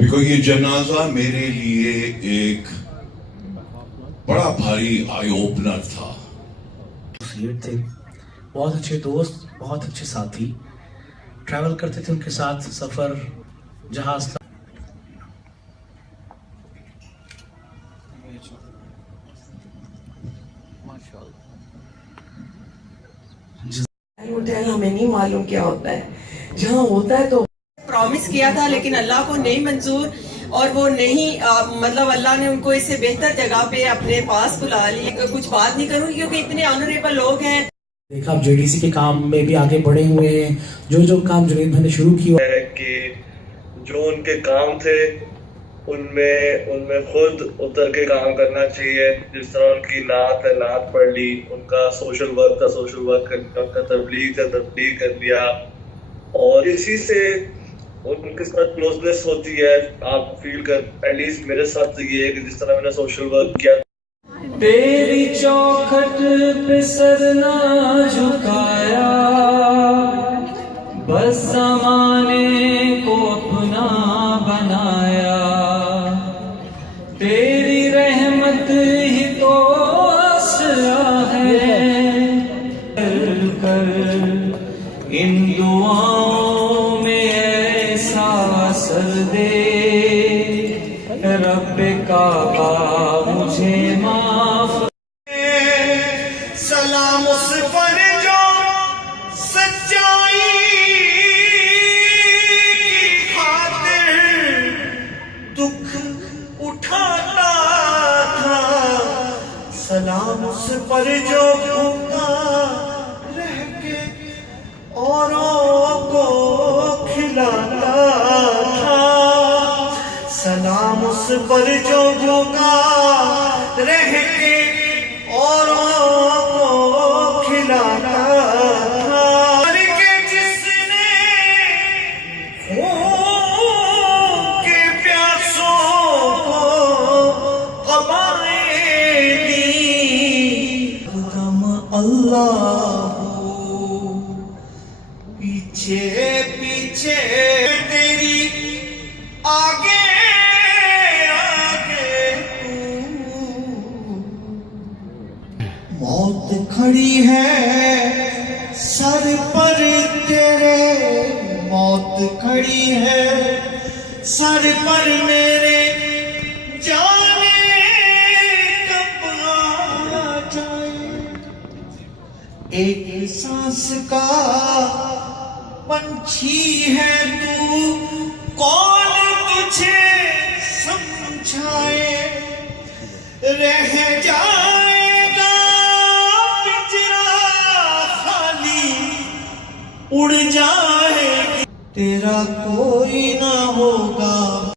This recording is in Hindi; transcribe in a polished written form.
देखो, ये जनाजा मेरे लिए एक बड़ा भारी आई ओपनर था। थे बहुत अच्छे दोस्त, बहुत अच्छे साथी, ट्रैवल करते थे उनके साथ, सफर जहाज था। होता है हमें नहीं मालूम क्या होता है, जहाँ होता है तो प्रॉमिस किया था लेकिन अल्लाह को नहीं मंजूर और वो नहीं मतलब अल्लाह ने उनको इससे बेहतर जगह पे अपने पास बुला लिया। कुछ बात नहीं करूंगी क्योंकि इतने ऑनरेबल लोग हैं। देखा आप जेडीसी के काम में भी आगे बढ़े हुए हैं, जो काम जुनैद भाई ने शुरू किया है कि जो उनके काम थे उनमें खुद उतर के काम करना चाहिए। जिस तरह उनकी नात है, नात पढ़ ली, उनका सोशल वर्क था, सोशल वर्क कर लिया, उनका तबलीग था, तबलीग कर लिया, और इसी से उनके साथ क्लोजनेस होती है। आप फील कर एटलीस्ट मेरे साथ तो ये है कि जिस तरह मैंने सोशल वर्क किया। तेरी चौखट पे सर ना झुकाया, बस ज़माने को अपना बनाया। तेरी रहमत ही तो आसरा है, कर इन दुआओं में ऐसा असर दे, रब्बे काबा मुझे माफ। सलाम उस पर जो सच्चाई की खातिर दुख उठाता था। सलाम उस पर जो भूखा रह के औरों को खिलाता था। सलाम उस पर जो भूखा रह के औरों को खिलाता था। के जिसने खून के प्यासों को खबरें दी। कदम अल्लाह पीछे पीछे तेरी आगे मौत खड़ी है सर पर तेरे, मौत खड़ी है सर पर मेरे, जाने कब आ जाए। एक सांस का पंछी है तू, कौन तुझे समझाए। रह जाएगा उड़ जाएगी, तेरा कोई ना होगा।